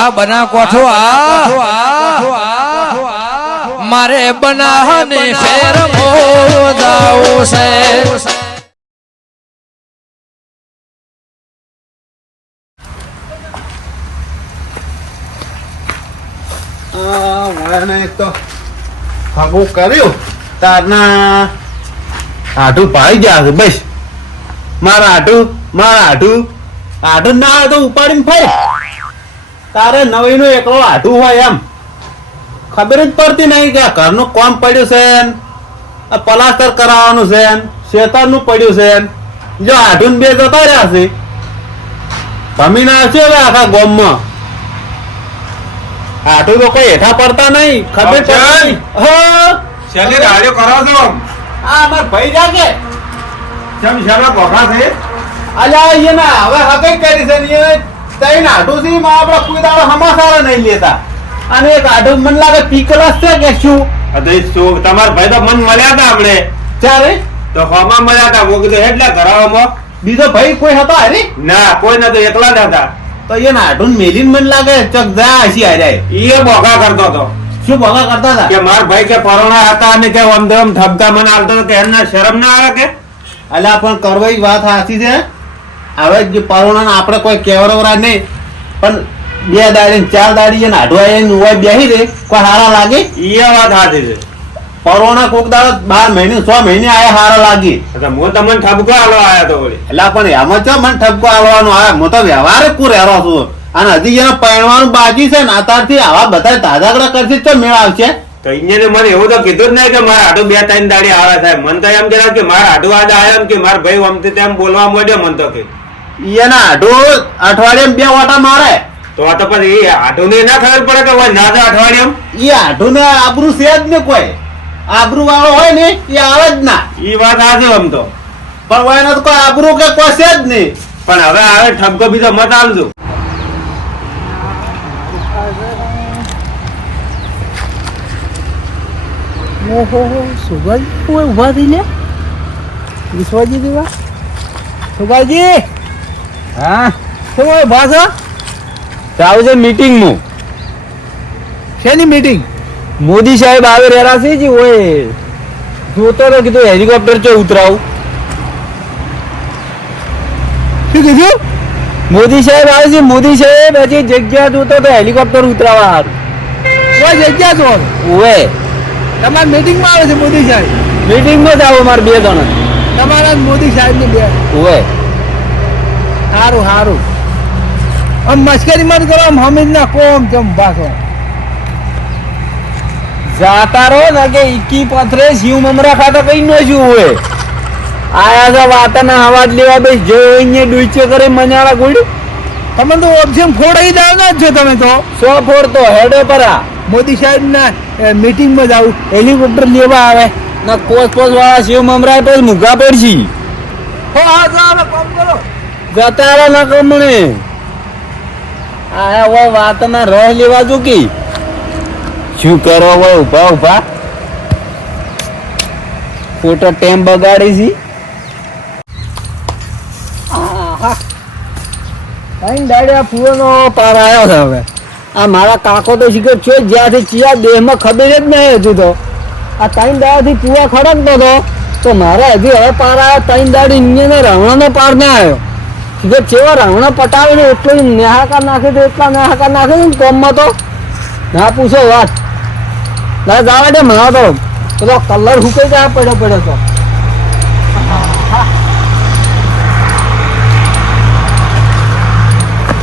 આ બના કોઠો આ. મારે બનાહને શેર મોદાવું કર્યું. તારના આટું પાડી ગયા બસ. મારા આટું મારા આટું. આટું ના તો તો ઉપાડીને ફાઈ તારે નવી નું એકલો આઢું હોય એમ. ખબર જ પડતી નહીં કે ઘરનું કોમ પડ્યું છે પલાસ્તર કરાવવાનું છે ન, શેતરનું પડ્યું છે જો આઢું બે જતા રહ્યા છે. ભમીને આવશે હવે આખા ગામમાં. આઠું તો કોઈ હેઠા પડતા નહીં ખબર પડતી શેની રાડ્યો કરો છો? આ અમાર ભાઈ જાગે કેમ શેના ભોગા છે? અલ્યા એને હવે હકઈ કરી છે ને એને તઈ નાઢું માં આપણે કોઈ દાડો હમાસારા નહીં લેતા. અને એક આઢું મને લાગે પીકલસ છે કે શું? અરે શું તમારા ભાઈ તો મન મળ્યા હતા હમણે ત્યારે તો હોમાં મળ્યા હતા હું કીધું હેડલા બીજો ભાઈ કોઈ હતો ના કોઈ નતો એકલા જ હતા. તો એ નાઢું મેલીન મન લાગે ચક જા હસી આ એ બોગા કરતો હતો. શું બોગા કરતા હતા? કે માર ભાઈ કે પરોણા હતા અને કે ધબધા મને આવતો કે એમના શરમ ના આવે કે? અલ્યા પણ કરવાઈ વાત હાસી છે હવે જે પરોણા આપણે કોઈ કહેવરવરા નહીં. પણ બે દાડી ચાર દાડી એને આઢવા એને ઉવા બેસી દે કોઈ હારા લાગે? એ વાત સાચી છે. પરોણા કોક દાડો બાર મહિને છ મહિને આયા હારા લાગી. હું તમને ઠપકો આલો આયો તો એટલે પણ એમાં છો મને ઠપકો આલવાનો આવે હું તો વ્યવહાર જ કુર હેરો છું. અને હજી એને પરણવાનું બાકી છે ને અત્યારથી આવા બધા તાજાગડા કરશે તો મેળ આવશે? તો મને એવું તો કીધું જ નહીં કે મારા આટું બે ત્રણ દાડી આવે થાય મને તો એમ કહેવાય કે મારા આટું આડ આવ્યો કે મારા ભાઈ આમ તેમ બોલવા માંડ્યો મને તો કે. એના આઢું અઠવાડિયે બે વાટા મારે. તો આ તો પછી ને ના ખબર પડે કે હોય ના તો અઠવાડિયે એ આઢું ને આબરૂ છે જ ને કોઈ. આબરૂ વાળો હોય ને એ આવે જ ના. એ વાત સાચી આમ તો. પણ હોય ને તો કોઈ આબરૂ કે કોઈ છે જ નહીં. પણ હવે આવે ઠપકો બીજો મત આવજો ઓહો સુભાજી કોઈ ઊભા થઈ લે વિશ્વાજી દેવા સુભાજી હા? શું હોય ઊભા છે મીટિંગનું શેની મીટિંગ? મોદી સાહેબ આવે રહ્યા છે જી ઓય. જોતો તો કીધું હેલિકોપ્ટર ચો ઉતરાવું. શું કીધું? મોદી સાહેબ આવે છે મોદી સાહેબ હજી જગ્યા જોતો તો હેલિકોપ્ટર ઉતરાવા હારું કોઈ જગ્યા છો ઓવે તમારી મીટિંગમાં આવે છે મોદી સાહેબ? મીટિંગમાં જ આવો મારે બે જણા. તમારા મોદી સાહેબની બે. ઓવે સારું સારું આમ મશ્કરી મત કરો આમ હમીદ ના કોમ જમ પાછો જાતા રહો ને કે ઇકી પથરે શિવ મમરા ખાતા કઈ નો શું હોય. આયા છે વાતાના અવાજ લેવા બેસ જોઈને ડૂચે કરે મનાળા ગોળી. તમે તો ઓપ્શન ફોડાઈ દાવના જ છો તમે તો. સો ફોડતો હેડે પરા. મોદી સાહેબ ના મીટિંગમાં માં આવું હેલિકોપ્ટર લેવા આવે. ના કોસ પોસ વાળા શિવ મમરા પછી મુગા પડશી. હો હા તો કામ કરો. જતા રહો ના કમણે. આયા હોય વાતના રહ લેવા ચૂકી શું કરો હોય ઊભા ઊભા? ખોટો ટેમ બગાડી છી કઈ દાડ્યા ફૂવાનો પાર આવ્યો છે હવે. આ મારા કાકો તો શીખર છે જ્યાંથી ચિયા દેહમાં ખબર જ નહીં હજુ તો. આ ત્રણ દાડાથી પૂવા ખડકતો હતો તો મારે હજી હવે પાર આવ્યો ત્રણ દાડી અહીંયા રાવણાનો પાર ના આવ્યો શીખર જેવા રાવણા પટાવે ને એટલો નેહાકાર નાખે તો એટલા નેહાકાર નાખે છે ને કોમમાં તો? ના પૂછો વાત. ના જવા મને તો. પેલો કલર હુકાઈ જાય પડ્યો પડ્યો તો.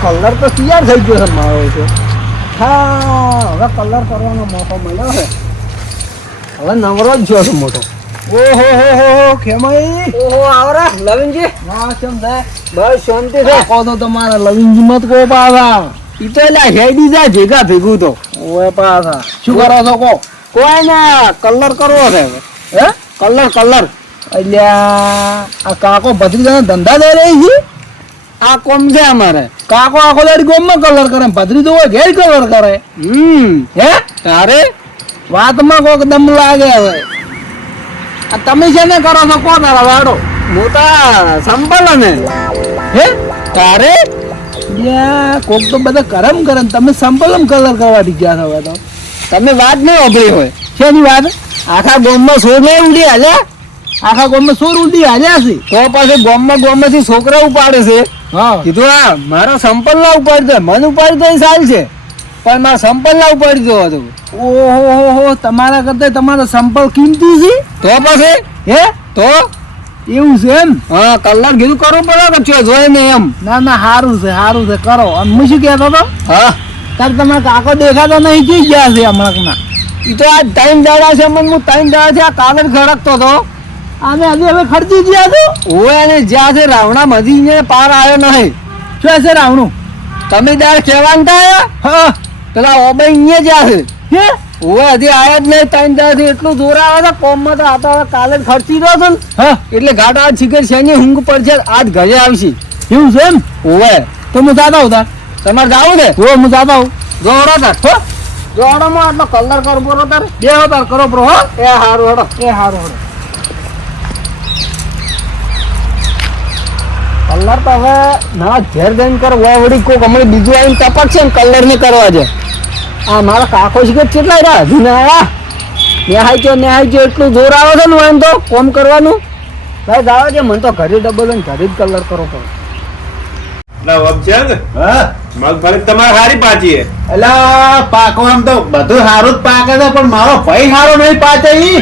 કલર તો તૈયાર થઈ ગયો છે મારો તો. હા, હવે કલર કરવાનો મોકો મળ્યો છે. હવે નવરો જ છે મોટો. ઓહો હો હો હો ખેમાઈ ઓહો આવરા લવિનજી હા કેમ છે બસ શાંતિ છે કો તો તમારા લવિનજી મત કો પાછા ઈ તો એલા હેડી જાય ભેગા ભેગું તો ઓય પાછા શું કરો છો કો કોઈ ના કલર કરવો છે હવે. હે કલર કલર અલ્યા આ કાકો ભત્રીજાના ધંધા દઈ રહી છે આ કોમ છે અમારે કાકો આખો દાડી ગોમમાં કલર કરે ભદ્રી તો હોય ઘેર કલર કરે હમ હે તારે વાતમાં કોક દમ લાગે હવે આ તમે છે ને કરો છો કોણ તારા વાળો? મોટા સંપલ ને હે? તારે? કોક તો બધા કરમ કરે તમે સંપલમ કલર કરવા ગયા છો હવે તો. તમે વાત નહીં વાપરી હોય. શેની વાત? આખા ગોમમાં સોર નહીં ઉડી હાલ્યા? આખા ગોમમાં સોર ઉડી હાલ્યા છે? તો પાછી ગોમમાં ગોમમાંથી છોકરા ઉપાડે છે. હા. કીધું હા મારા સંપલ ના ઉપાડી મન મને ઉપાડી દે સારું છે. પણ મારા સંપલ લાવવું ઉપાડી દો હતું. ઓહો તમારા કરતા તમારા સંપલ કિંમતી છે? તો પછી? હે? તો? એવું છે એમ? હા કલર કીધું કરવું પડે કે જોઈ ને એમ. ના ના સારું છે સારું છે કરો. અને હું શું કહેતો હતો? હા. તાર તમારા કાકો દેખાતો નહીં જઈ ગયા છે હમણાં એ તો આ ટાઈમ દાડા છે મને હું ટાઈમ દાડા છે આ કાગળ ખડકતો હતો. આને હજી હવે ખર્ચી ગયા તો હું અને જ્યાં છે રાવણા મજીને પાર આવ્યો નહીં. શું છે રાવણું? તમે દાર કહેવાનું તા હા. પેલા ઓબે અહીંયા જ્યાં છે. ઓય હજી આયા જ નહીં એટલું જોર આવે છે કોમમાં તો આ કાલે ખર્ચી રહ્યો છે ને. હા. એટલે ગાડા આ છીકર છે ને ઊંઘ પડશે આજ ઘરે આવશે. એવું છે એમ? ઓવે તો હું જાતા હું તમારે જાવું ને હો હું જાતા હું જોડો તાર. હો? જોડોમાં આટલો કલર કરો બરો તાર. બે તાર કરો બરો હો. એ હારું હડો. એ હારું હડો. કલર તો હવે ના ઘેર જઈને કર વળી કોક હમણાં બીજું આવીને ટપક છે ને કલર ને કરવા છે. આ મારા કાકો છે કે કેટલા રહ્યા હજુ ના આયા નેહાઈ ગયો નેહાઈ ગયો એટલું જોર આવે છે ને એમ તો કોમ કરવાનું? ભાઈ દાવા છે મને તો ઘરે ડબલ અને ઘરે જ કલર કરો એટલે હા. મગફળી તમારે સારી પાછી એલા પાકો આમ તો બધું સારું જ પાકે છે પણ મારો ભાઈ સારો નહીં પાકે ઈ.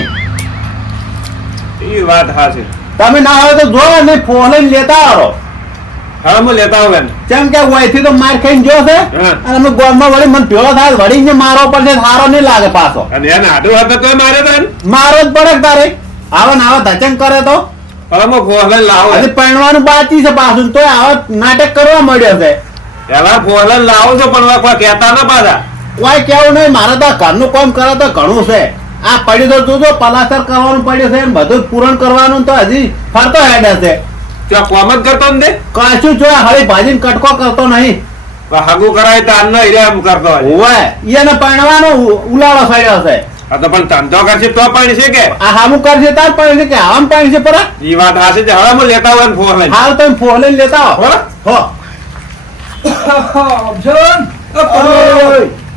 એ વાત સાચી તમે ના હોય તો જો ને ફોન લેતા આવો. હવે હું લેતા આવું એને. કેમ કે વયથી તો માર ખાઈને ગયો છે હા. અને અમે ગોળમાં વળી મને ભેળો થાય વળી ને મારો પડશે સારો નહીં લાગે પાછો. અને એને આડું હતો તો મારે તો મારો જ પડે તારે? આવો ને આવો ધચન કરે તો. હવે હું ફોહલન લાવો હજી પરણવાનું બાકી છે પાછું તો આવો નાટક કરવા મળ્યો છે. પેલા ફોહલન લાવો છો પણ કોઈ કહેતા ના પાછા. કોઈ કેવું નહીં મારે તો ઘરનું કામ કરે તો ઘણું છે. આ પડ્યું તો તું તો પલાસર કરવાનું પડ્યું છે બધું પૂરણ કરવાનું તો હજી ફરતો હેડ છે. ત્યાં કોમ જ કરતો ને કાચું જો હવે ભાજીને કટકો કરતો નહીં. હગું કરાય તો આનો એમ કરતો હોય. એને પરણવાનો ઉલાળો સડ્યો છે. આ તો પણ ધંધો કરશે તો પાણી છે કે? આ હામું કરશે તાર પાણી છે કે? આમ પાણી છે પરા? એ વાત હાચી છે. હવે હું લેતા હોય ફોન ફોહલન હાલ તમે ફોન લઈને લેતા હો? હો.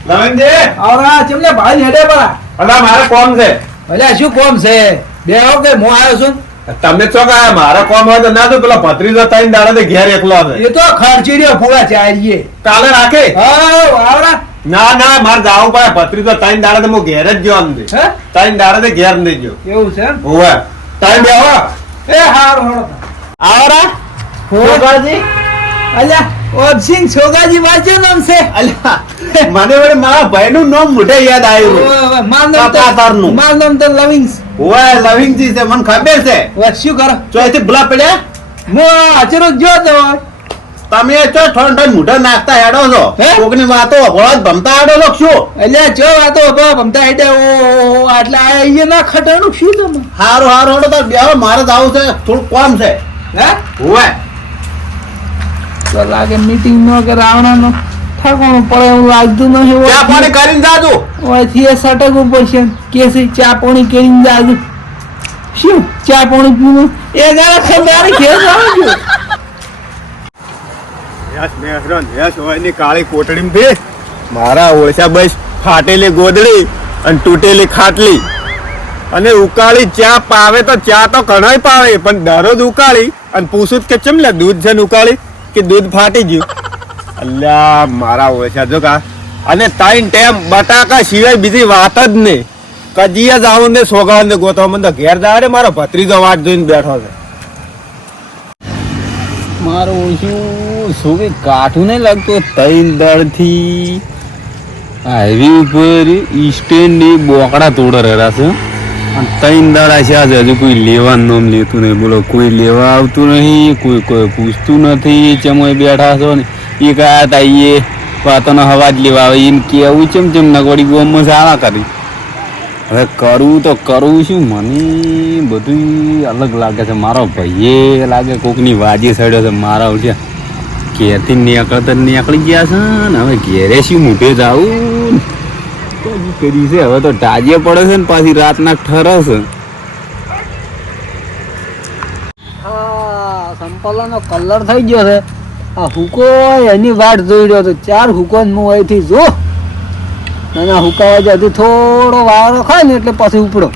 નવીનજી, આવરા ચેમને ભાઈ હેડે પરા? અલા મારે કોમ છે. અલ્યા શું કોમ છે? બે આવો કે હું આવ્યો છું? તમને તો કા મારા કોમ હોય તો ના તો પેલા ભત્રીજો ત્રણ દાડા ઘેર એકલો આવે. એ તો ખર્ચીડ્યો પૂરા ચારીએ કાલે રાખે? ના ના મારે જાવું પડે. ભત્રીજો ત્રણ દાડા તો હું ઘેર જ ગયો આમ ત્રણ દાડા થી ઘેર નહીં ગયો. એવું છે હોવે. ટાઈમ બેહો એ હારું હળો આવરા? છોકરાજી અલ્યા ઓબસિંગ છોગાજી વાંચ્યો નામ છે. અલ્યા મને વળી મારા ભાઈનું નામ મોઢે યાદ આવ્યું. તો મારું નામ તો લવિંગ્સ ઓય લવિંગજી છે મને ખબર છે. શું કરો? ચોથી ભૂલા પડ્યા? હું અચરો જો તો તમે ચો ઠણ ઠણ મોઢા નાખતા હેડો છો? કોકની વાતો અભળાત ભમતા હેડો છો શું? એટલે જો વાતો બાપ ભમતા હેડે ઓ આટલા આ અહીંયા ના ખટાણું શું તમે? હારું હારો હેડો તાર બેહો મારે આવું છે થોડું કામ છે. હે? ઓય લાગે મીટિંગ નો કે રાવણાનો ઠાકોણું પડે એવું લાગતું નહીં ચા પાણી કરીને જાજો. ઓથી એ સટકવું પડશે કે છે ચા પાણી કરીને જાજો. શું? ચા પાણી પીવું? એ ગાળા ખંડારી ખેસ આવજો કાળી કોટડી થી મારા ઓળસા બસ ફાટેલી ગોદડી અને તૂટેલી ખાટલી. અને ઉકાળી ચા પાવે તો ચા તો ઘણાય પાવે પણ દરરોજ ઉકાળી અને પૂછું કે ચમ લે દૂધ છે ને ઉકાળી? કે દૂધ ફાટી ગયું? અલ્યા, મારા ઓળશા જો કા. અને ત્રણ ટેમ બટાકા સિવાય બીજી વાત જ નહીં. કજીયા જાવું ને સોગા ને ગોતવા મને ઘેર જાવ રે, મારો ભત્રીજો વાટ જોઈને બેઠો છે. મારો શું શું કઈ કાઠું નહીં લાગતું? તૈન દળથી હાઈવે ઉપર ઈસ્ટેનની બોકડા તોડ રહ્યા છે. અને તૈન દાડા છે આજે હજુ કોઈ લેવાનું નામ લેતું નહીં. બોલો, કોઈ લેવા આવતું નહીં, કોઈ કોઈ પૂછતું નથી ચમોય બેઠા છો ને. એ કયા હતા એ વાતોનો હવા લેવા આવે, એમ કેવું છે ચમ નગોડી ગોમમાં સારા કરી. હવે કરવું તો કરવું શું મને બધું અલગ લાગે છે. મારો ભાઈએ લાગે કોકની વાજી સડ્યો છે, મારા છે ઘેરથી નીકળતા નીકળી ગયા છે ને, હવે ઘેરે શું મૂઠે જાવું કરી છે. હવે તો ટાજે પડે છે ને, પાછી રાતના ઠરસ સંપલાનો કલર થઈ ગયો છે. આ હુકો એની વાટ જોઈ રહ્યો હતો ચાર હુકો હું અહીંથી જો. નાના હુકાવા જે હજુ થોડો વારો ખાય ને એટલે પછી ઉપડો.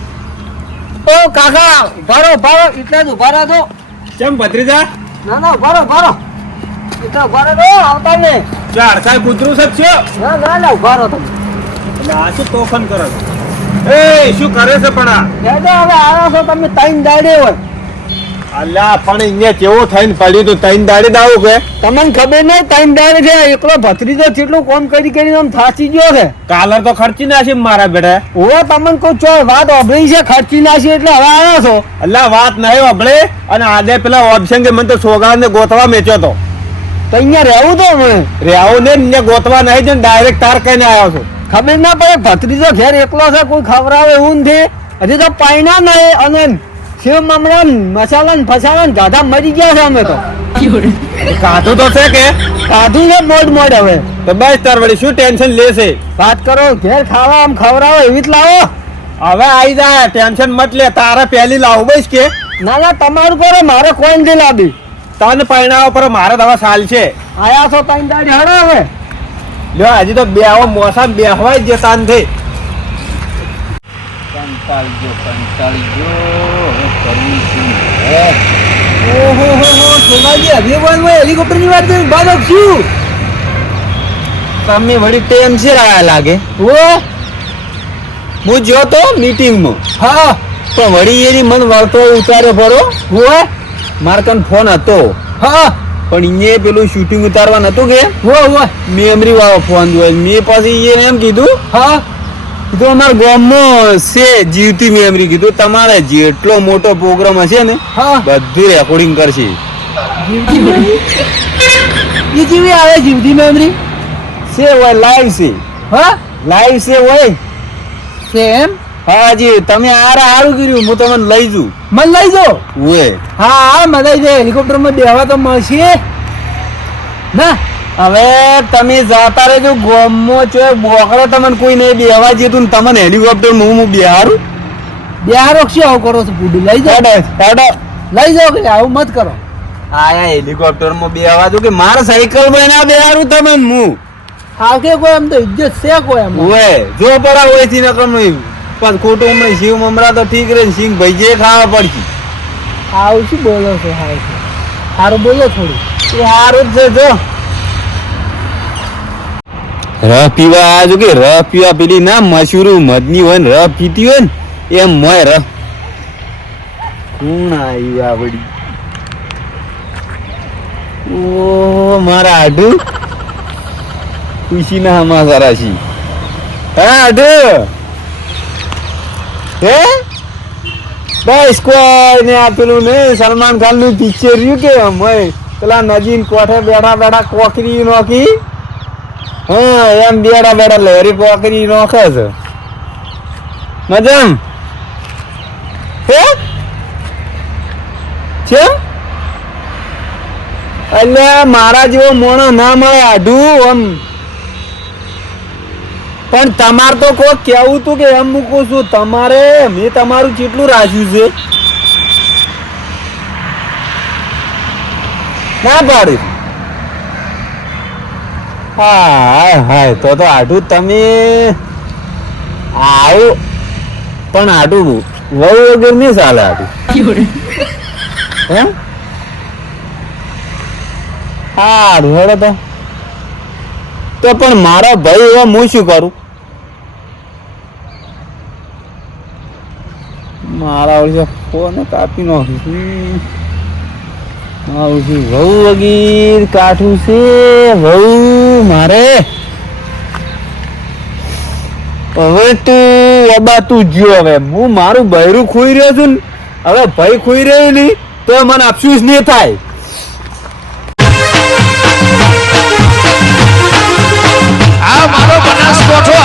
ઓ કાકા ઉભારો ઉભારો એટલે જ ઊભા તો. કેમ ભત્રીજા? ના ના ઉભારો ઉભારો. એટલે ઊભા તો આવતા ને ચાર સાહેબ કૂતરું સાહેબ છે ના ના ના ઉભારો તમે એટલે આ શું તોફાન કરો છો? એ શું કરે છે પણ આ? હવે આવ્યા છો તમે ટાઈમ દાડે હોય. અલ્યા પણ અહીંયા કેવો થઈને પડ્યું તું? તૈન દાડે દાવું કે? તમને ખબર નહીં ટાઈમ દાડે છે એકલો ભત્રીજો જેટલું કોમ કરી કરીને આમ થાચી ગયો છે. કાલર તો ખર્ચી નાખી મારા બેટા ઓ તમને કોઈ ચો વાત અભળી છે ખર્ચી નાખી એટલે હવે આવ્યો છો? અલ્યા વાત નહીં અભળે. અને આદે પેલા ઓપ્શન કે મને તો સોગાને ગોતવા મેચ્યો તો. તો અહીંયા રહેવું તો મને રહેવું ને ને ગોતવા નહીં જઈને ડાયરેક્ટ તાર કઈને આવ્યો છું. ખબર ના પડે ભત્રીજો ઘેર એકલો છે કોઈ ખવડાવે એવું નથી. હજી તો પાયના નહીં અને શિવ મમરા મસાલા ને ફસાલા ને ગાધા મરી ગયા છે અમે તો. કાધું તો છે કે? કાધું ને મોડ મોડ હવે. તો બસ તાર વળી શું ટેન્શન લેશે? વાત કરો ઘેર ખાવા આમ ખવડાવો એવી જ લાવો. હવે આવી જાય ટેન્શન મત લે તારે પહેલી લાવું બસ કે. ના ના તમારું કરો મારે કોઈ નથી લાવી તન પૈણા ઉપર મારે દવા સાલ છે. આયા છો તન દાડી હડો હવે. લ્યો હજી તો બે આવો મોસા બેહવાય જે તાન થઈ. કંટાળી ગયો કંટાળી ગયો કરવું શું ઓહો હો હો કરી હું હા પણ વળી એની મન વળતો ઉતાર્યો ખરો ઓ માર કન ફોન હતો હા પણ એ પેલું શૂટિંગ ઉતારવા નતું કે મેમરી વાળો ફોન જોયો મેં પછી એમ કીધું હા કીધું અમારા ગામમાં છે જીવતી મેમરી કીધું તમારે જેટલો મોટો પ્રોગ્રામ હશે ને બધું રેકોર્ડિંગ કરશે. મેમરી આવે જીવતી મેમરી છે હોય લાઈવ છે. હા? લાઈવ છે હોય. છે હા હાજી તમે આરે સારું કર્યું હું તમને લઈ જઉં. મન લઈ જાઓ ઓય. હા હા મને છે હેલિકોપ્ટરમાં બેહવા તો મળશે. ના. હવે તમે જાતા રહેજો ગોમો છે બોકડે તમને કોઈ નહીં બેવા જેતું ને તમને હેલિકોપ્ટર હું હું બિહારું. બિહારો શું આવું કરો છો બુડી લઈ જાઓ. હેડો લઈ જાઓ કે આવું મત કરો. આયા હેલિકોપ્ટરમાં બેવા દો કે મારા સાયકલમાં ના બેહારું તમને હું. હા કે કોઈ એમ તો ઇજ્જત છે કોઈ એમ ઓય જો પરા હોયથી નકમ નહીં પણ ખોટું હમણાં શિવ મમરા તો ઠીક રહે સિંગ ભાઈ જે ખાવા પડશે. આવું શું બોલો છો હાય સારું બોલો થોડું. એ સારું જ છે જો. રસ પીવા જો કે રસ પીવા પેલી ના મસૂરું મદની હોય ને રસ પીતી હોય ને, એમ મોય રસ કોણ આવ્યું આ વળી? ઓ, મારા આડુ ખુશી ના હમા સારા છી. હા આડુ હે? બસ કોઈ ને આ પેલું ને સલમાન ખાનનું પિક્ચર રહ્યું કે અમે પેલા નજીન કોઠે બેઠા બેઠા કોકરી નોખી? હા, એમ બેડા બેડા લહેરી પોકરી નોખે છે. મજામ? હે? છે? એટલે મારા જેવો મોણો ના મળે આઢું, આમ. પણ તમારે તો કોઈ કેવું તું કે એમ મૂકું છું, તમારે, મેં તમારું કેટલું રાખ્યું છે? ના પાડી. હાય હાય તો તો આટું તમે આવું પણ આટું વહુ વગર નહીં ચાલે આટું એમ સારું હેડો તો. તો પણ મારા ભાઈ એવા હું શું કરું? મારા ઓળખે ફોન કાપી નાખ્યું છે વહુ વગીર કાઠું છે વહુ મારે? હવે તું અબા તું જ્યો હવે. હું મારું બૈરું ખોઈ રહ્યો છું ને, હવે ભાઈ ખોઈ રહ્યો નહીં, તો મને અફસોસ નહીં થાય. આ મારો બનાસકોઠો